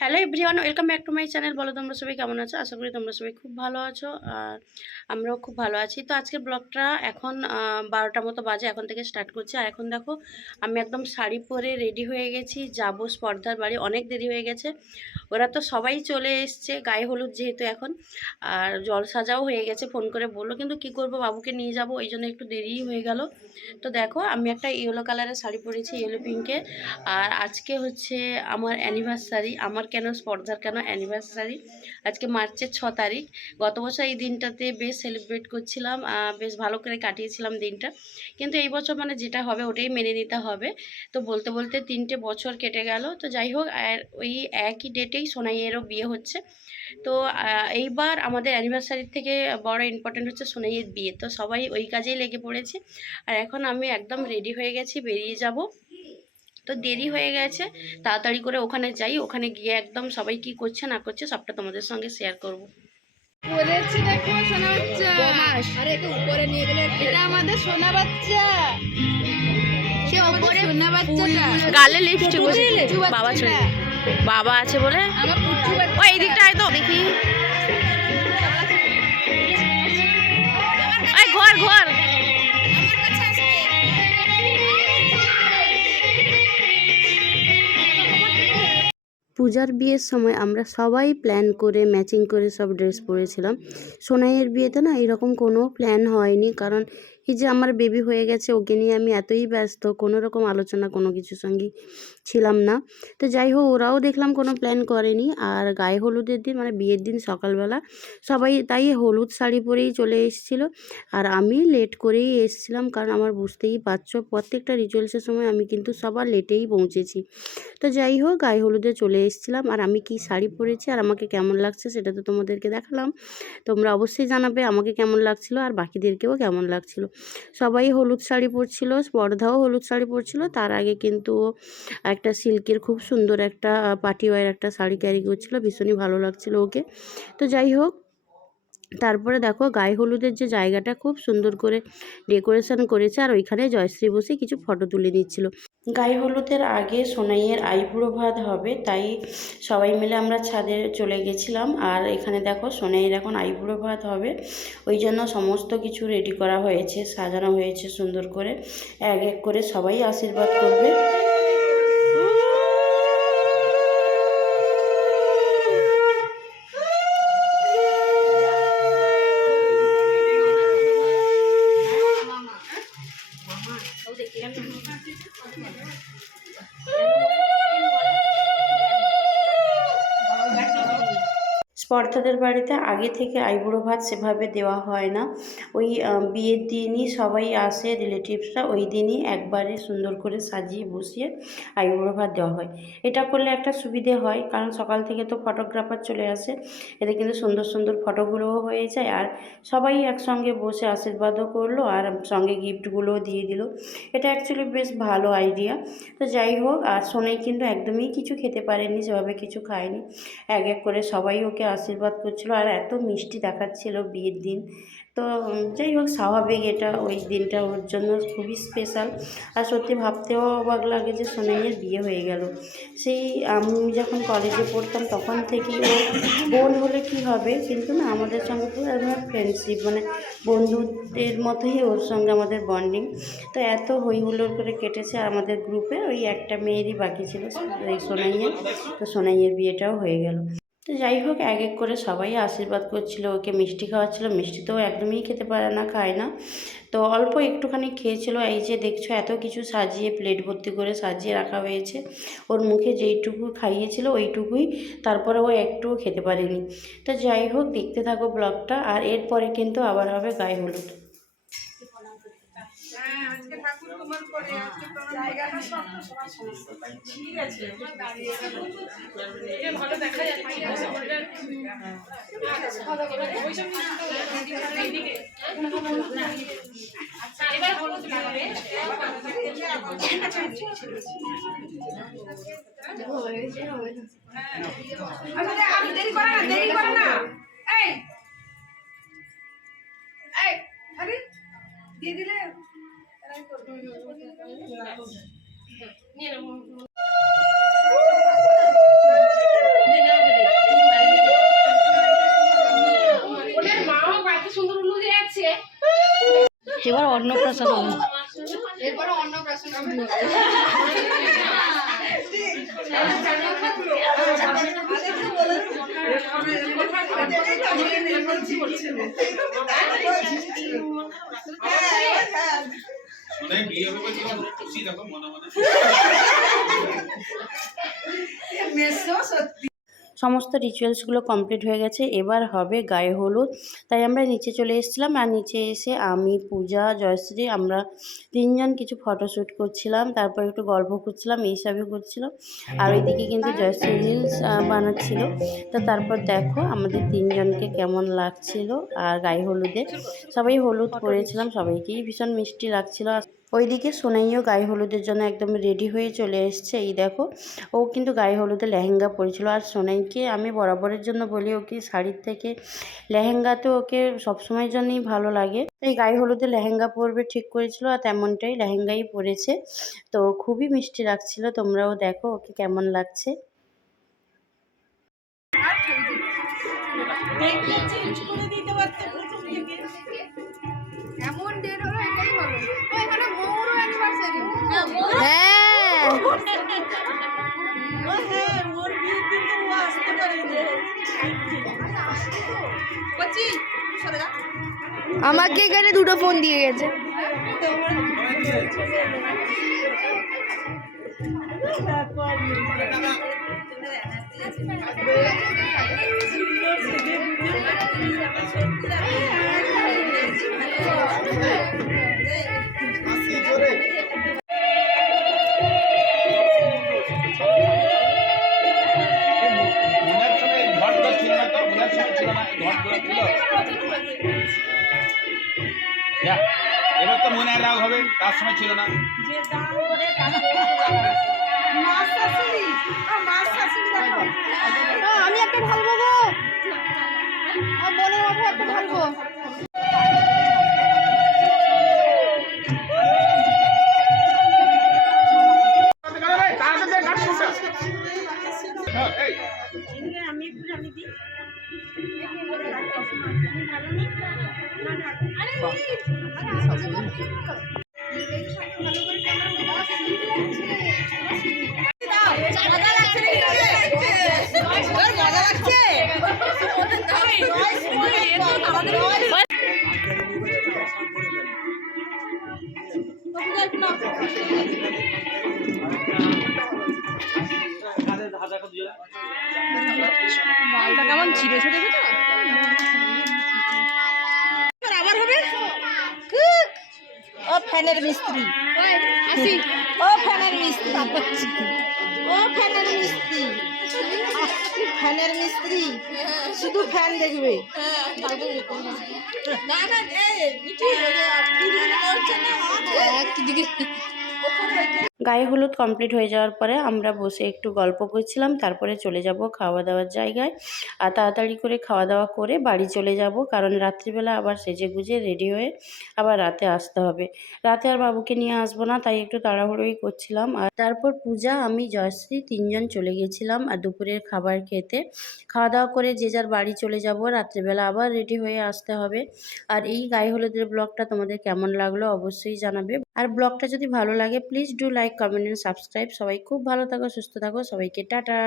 Hello everyone, welcome back to my channel. বলো তোমরা সবাই কেমন আছো? আশা করি তোমরা সবাই খুব ভালো আছো, আর আমরাও খুব ভালো আছি। তো আজকের ব্লগটা এখন 12টার মতো বাজে, এখন থেকে স্টার্ট করছি। আর এখন দেখো আমি একদম শাড়ি পরে রেডি হয়ে গেছি, যাবো স্পর্ধার বাড়ি। অনেক দেরি হয়ে গেছে, ওরা তো সবাই চলে এসছে, গায়ে হলুদ যেহেতু এখন। আর জল সাজাও হয়ে গেছে, ফোন করে বললো, কিন্তু কি করব, বাবুকে নিয়ে যাব, ওই জন্য একটু দেরিই হয়ে গেল। তো দেখো আমি একটা ইয়েলো কালারের শাড়ি পরেছি, ইয়েলো পিঙ্কে। আর আজকে হচ্ছে আমার অ্যানিভার্সারি। আমার কেন, স্পর্ধার কেন অ্যানিভার্সারি। আজকে মার্চের 6 তারিখ। গত বছর এই দিনটাতে বেশ সেলিব্রেট করছিলাম, বেশ ভালো করে কাটিয়েছিলাম দিনটা। কিন্তু এই বছর মানে যেটা হবে ওটাই মেনে নিতে হবে। তো বলতে বলতে 3টে বছর কেটে গেল। তো যাই হোক, আর ওই একই ডেটেই সোনাইয়েরও বিয়ে হচ্ছে। তো এইবার আমাদের অ্যানিভার্সারির থেকে বড় ইম্পর্টেন্ট হচ্ছে সোনাইয়ের বিয়ে। তো সবাই ওই কাজেই লেগে পড়েছে। আর এখন আমি একদম রেডি হয়ে গেছি, বেরিয়ে যাব। তো দেরি হয়ে গেছে, তাড়াতাড়ি করে ওখানে যাই। ওখানে গিয়ে একদম সবাই কি করছে না করছে সবটা তোমাদের সঙ্গে শেয়ার করব। বলেছি দেখো সোনা বাচ্চা, আরে একটু উপরে নিয়ে গেলে, এটা আমাদের সোনা বাচ্চা। সে উপরে সোনা বাচ্চাটা গালে লিপস্টিক বসে, বাবা চলে, বাবা আছে বলে। ওই এই দিকটা আয় তো দেখি, এই ঘর ঘর। পূজার বিয়ের সময় আমরা সবাই প্ল্যান করে ম্যাচিং করে সব ড্রেস পরেছিলাম। সোনাইয়ের বিয়েতে না এরকম কোনো প্ল্যান হয়নি, কারণ এই যে আমার বেবি হয়ে গেছে, ওকে নিয়ে আমি এতই ব্যস্ত, কোনো রকম আলোচনা কোনো কিছুর সঙ্গেই ছিলাম না। তো যাই হোক, ওরাও দেখলাম কোনো প্ল্যান করেনি। আর গায়ে হলুদের দিন মানে বিয়ের দিন সকালবেলা সবাই তাই হলুদ শাড়ি পরেই চলে এসেছিলো। আর আমি লেট করেই এসেছিলাম, কারণ আমার বুঝতেই পারছো প্রত্যেকটা রিচুয়ালসের সময় আমি কিন্তু সবার লেটেই পৌঁছেছি। তো যাই হোক, গায়ে হলুদে চলে এসেছিলাম। আর আমি কি শাড়ি পরেছি আর আমাকে কেমন লাগছে সেটা তো তোমাদেরকে দেখালাম। তোমরা অবশ্যই জানাবে আমাকে কেমন লাগছিল আর বাকিদেরকেও কেমন লাগছিল। সবাই হলুদ শাড়ি পরছিল, স্পর্ধাও হলুদ শাড়ি পরছিল। তার আগে কিন্তু একটা সিল্কের খুব সুন্দর একটা পার্টি ওয়্যার একটা শাড়ি ক্যারি করছিল, ভীষণই ভালো লাগছিল ওকে। তো যাই হোক, তারপরে দেখো গায়ে হলুদের যে জায়গাটা খুব সুন্দর করে ডেকোরেশন করেছে, আর ওইখানে জয়শ্রী বসে কিছু ফটো তুলে নিচ্ছিল। গায়ে হলুদের আগে সোনাইয়ের আইবুড়ো ভাত হবে, তাই সবাই মিলে আমরা ছাদে চলে গেছিলাম। আর এখানে দেখো সোনাইয়ের এখন আইবুড়ো ভাত হবে, ওই জন্য সমস্ত কিছু রেডি করা হয়েছে, সাজানো হয়েছে সুন্দর করে। এক এক করে সবাই আশীর্বাদ করবে। স্পর্ধাদের বাড়িতে আগে থেকে আইবুড়ো ভাত সেভাবে দেওয়া হয় না। ওই বিয়ের দিনই সবাই আসে, রিলেটিভসরা, ওই দিনই একবারে সুন্দর করে সাজিয়ে বসিয়ে আইবুড়ো ভাত দেওয়া হয়। এটা করলে একটা সুবিধে হয়, কারণ সকাল থেকে তো ফটোগ্রাফার চলে আসে, এতে কিন্তু সুন্দর সুন্দর ফটোগুলোও হয়ে যায়। আর সবাই একসঙ্গে বসে আশীর্বাদও করলো, আর সঙ্গে গিফটগুলোও দিয়ে দিল। এটা অ্যাকচুয়ালি বেশ ভালো আইডিয়া। তো যাই হোক, আর সোনাই কিন্তু একদমই কিছু খেতে পারেনি, সেভাবে কিছু খায়নি। এক এক করে সবাই ওকে আশীর্বাদ করছিল, আর এত মিষ্টি দেখাচ্ছিল বিয়ের দিন। তো যাই হোক, স্বাভাবিক, এটা ওই দিনটা ওর জন্য খুবই স্পেশাল। আর সত্যি ভাবতেও অবাক লাগে যে সোনাইয়ের বিয়ে হয়ে গেল। সেই আমি যখন কলেজে পড়তাম তখন থেকেই ও বোন হলে কি হবে, কিন্তু না, আমাদের সঙ্গে পুরো একদম ফ্রেন্ডশিপ, মানে বন্ধুদের মতোই ওর সঙ্গে আমাদের বন্ডিং। তো এত হই হুল্লোড় করে কেটেছে। আর আমাদের গ্রুপে ওই একটা মেয়েরই বাকি ছিল, এই সোনাইয়ের। তো সোনাইয়ের বিয়েটাও হয়ে গেল। তো যাই হোক, এক এক করে সবাই আশীর্বাদ করছিল, ওকে মিষ্টি খাওয়াচ্ছিল। মিষ্টি তো একদমই খেতে পারে না, খায় না। তো অল্প একটুখানি খেয়েছিল। এই যে দেখছো এত কিছু সাজিয়ে, প্লেট ভর্তি করে সাজিয়ে রাখা হয়েছে। ওর মুখে যেইটুকু খাইয়েছিল ওইটুকুই, তারপরে ও একটুও খেতে পারেনি। তো যাই হোক, দেখতে থাকো ব্লগটা। আর এরপরে কিন্তু আবার হবে গায়ে হলুদ। আজকে ঠাকুর তোমার করে, আজকে জায়গাটা সব তো সবার সমস্যা, ঠিক আছে, ভালো দেখা যাচ্ছে। এবার হলুদ লাগাবে, দেরি করে না, দেরি করে না। এই এই আরে দিয়ে দিলে এবার অন্নপ্রাশন হবে। এরপরে অন্নপ্রাশন শুরু হবে। সমস্ত রিচুয়ালসগুলো কমপ্লিট হয়ে গেছে, এবার হবে গায়ে হলুদ। তাই আমরা নিচে চলে এসেছিলাম, আর নিচে এসে আমি, পূজা, জয়শ্রী আমরা তিনজন কিছু ফটোশ্যুট করছিলাম, তারপর একটু গল্প করছিলাম, এইসবই করছিলাম। আর ওইদিকে কিন্তু জয়শ্রী রিলস বানাচ্ছিল। তো তারপর দেখো আমাদের তিনজনকে কেমন লাগছিল। আর গায়ে হলুদে সবাই হলুদ পরেছিলাম, সবাইকেই ভীষণ মিষ্টি লাগছিল। ওইদিকে সোনাইও গায়ে হলুদের জন্য একদম রেডি হয়ে চলে এসছে। এই দেখো, ও কিন্তু গায়ে হলুদে লেহেঙ্গা পরেছিল। আর সোনাইকে আমি বরাবরের জন্য বলি, ওকে শাড়ির থেকে লেহেঙ্গাতে ওকে সবসময়ের জন্যই ভালো লাগে। এই গায়ে হলুদে লেহেঙ্গা পরবে ঠিক করেছিল, আর তেমনটাই লেহেঙ্গাই পরেছে। তো খুবই মিষ্টি লাগছিল। তোমরাও দেখো ওকে কেমন লাগছে। এমন ডেট হলো, এটাই হলো। ও এখানে মৌরও অ্যানিভার্সারি। হ্যাঁ আমাকে এখানে দুটো ফোন দিয়ে গেছে। এবার তো মনে রাগ হবে, তার সময় ছিল না। আমি একটা ঢালবো গো, আমার বোনের মাথায় একটা ঢালবো। মালটা কেমন ছিঁড়েছে দেখেছো? আবার হবে। ও ফ্যানের মিস্ত্রি, আসি। ও ফ্যানের মিস্ত্রি, ও ফ্যানের মিস্ত্রি, ফ্যানের মিস্ত্রি শুধু ফ্যান দেখবে। না না গায়ে হলুদ কমপ্লিট হয়ে যাওয়ার পরে আমরা বসে একটু গল্প করছিলাম, তারপরে চলে যাব খাওয়া দাওয়ার জায়গায়। আর তাড়াতাড়ি করে খাওয়া দাওয়া করে বাড়ি চলে যাব, কারণ রাত্রিবেলা আবার সেজে গুজে রেডি হয়ে আবার রাতে আসতে হবে। রাতে আর বাবুকে নিয়ে আসবো না, তাই একটু তাড়াহুড়োই করছিলাম। আর তারপর পূজা, আমি, জয়শ্রী তিনজন চলে গেছিলাম আর দুপুরের খাবার খেতে। খাওয়া দাওয়া করে যে যার বাড়ি চলে যাব, রাত্রিবেলা আবার রেডি হয়ে আসতে হবে। আর এই গায়ে হলুদের ব্লগটা তোমাদের কেমন লাগলো অবশ্যই জানাবে। আর ব্লগটা যদি ভালো লাগে please do like, comment and subscribe. সবাই খুব ভালো থাকো, সুস্থ থাকো, সবাইকে টাটা।